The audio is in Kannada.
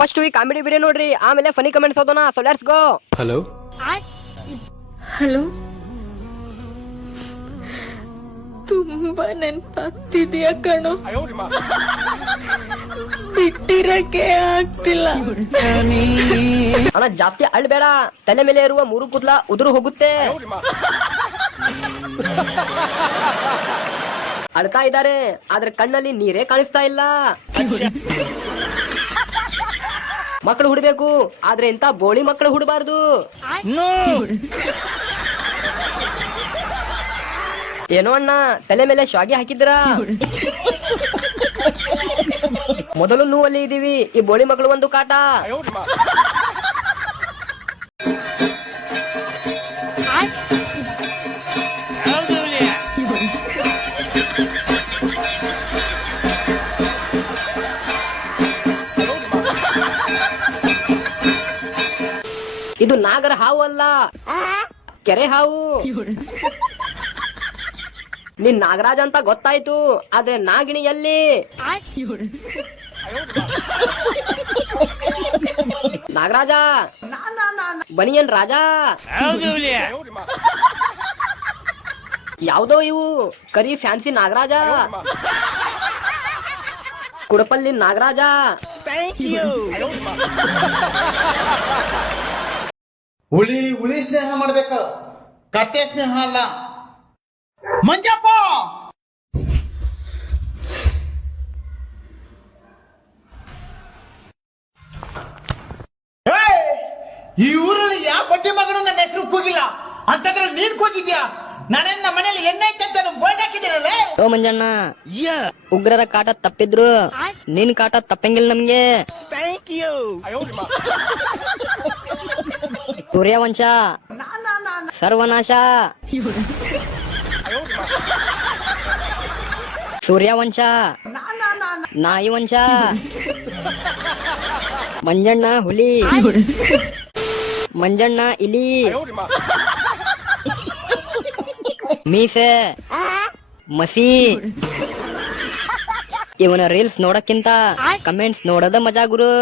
ಫಸ್ಟ್ ಈ ಕಾಮಿಡಿ ವಿಡಿಯೋ ನೋಡ್ರಿ ಆಮೇಲೆ ಫನಿ ಕಮೆಂಟ್ಸ್ ಓದೋಣ. So let's go hello hello ತುಂಬಾ ನೆನ್ಪಾಗ್ತಿದ್ಯಾ ಕಣೋ? ಬಿಟ್ಟಿರಕ್ಕೆ ಆಗ್ತಿಲ್ಲ. ಅಣ್ಣ ಜಾಸ್ತಿ ಅಳ್ಬೇಡ. ತಲೆ ಮೇಲೆ ಇರುವ ಮೂರು ಕೂದ್ಲ ಉದುರು ಹೋಗುತ್ತೆ. ಅಳ್ತಾ ಇದ್ದಾರೆ ಆದ್ರೆ ಕಣ್ಣಲ್ಲಿ ನೀರೇ ಕಾಣಿಸ್ತಾ ಇಲ್ಲ. ಮಕ್ಕಳು ಹುಡ್ಬೇಕು ಆದ್ರೆ ಇಂತ ಬೋಳಿ ಮಕ್ಕಳು ಹುಡಬಾರ್ದು. ಏನೋ ಅಣ್ಣ ತಲೆ ಮೇಲೆ ಶಾಗಿ ಹಾಕಿದ್ರ ಮೊದಲು ನೋವಲ್ಲಿ ಇದೀವಿ ಈ ಬೋಳಿ ಮಕ್ಕಳು ಒಂದು ಕಾಟ. ಇದು ನಾಗರ ಹಾವು ಅಲ್ಲ. ಕೆರೆ ಹಾವು. ನಿನ್ ನಾಗರಾಜ ಅಂತ ಗೊತ್ತಾಯ್ತು ಆದ್ರೆ ನಾಗಿಣಿ ಎಲ್ಲಿ ನಾಗರಾಜ. ಬನಿಯನ್ ರಾಜ. ಯಾವ್ದೋ ಇವು ಕರಿ ಫ್ಯಾನ್ಸಿ ನಾಗರಾಜ. ಕುಡಪಲ್ಲಿ ನಾಗರಾಜ. ಹುಳಿ ಹುಳಿ ಸ್ನೇಹ ಮಾಡ್ಬೇಕು. ಕತೆ ಸ್ನೇಹ ಅಲ್ಲ. ಮಂಜಪ್ಪ! ಈ ಊರಲ್ಲಿ ಯಾವ ಬಟ್ಟೆ ಮಗನು ನನ್ನ ಹೆಸರು ಕೂಗಿಲ್ಲ. ಅಂತಂದ್ರೆ ನೀನ್ ಕೂಗಿದ್ಯಾ? ನಾನೇನ್ ನಮ್ಮ ಮನೇಲಿ ಎಣ್ಣೆ ಐತೆ ಅಂತ ಬೋಲ್ಡ್ ಹಾಕಿದ್ದೀನಲ್ಲೇ? ಓ ಮಂಜಣ್ಣ ಉಗ್ರರ ಕಾಟ ತಪ್ಪಿದ್ರು. ನಿನ್ ಕಾಟ ತಪ್ಪಂಗಿಲ್ಲ ನಮ್ಗೆ. ಸೂರ್ಯವಂಶ. ಸರ್ವನಾಶ. ಸೂರ್ಯವಂಶ. ನಾಯಿ ವಂಶ ಮಂಜಣ್ಣ ಹುಲಿ. ಮಂಜಣ್ಣ ಇಲಿ. ಮೀಸೆ. ಮಸಿ. ಇವನ ರೀಲ್ಸ್ ನೋಡಕ್ಕಿಂತ ಕಮೆಂಟ್ಸ್ ನೋಡೋದ ಮಜಾ ಗುರು.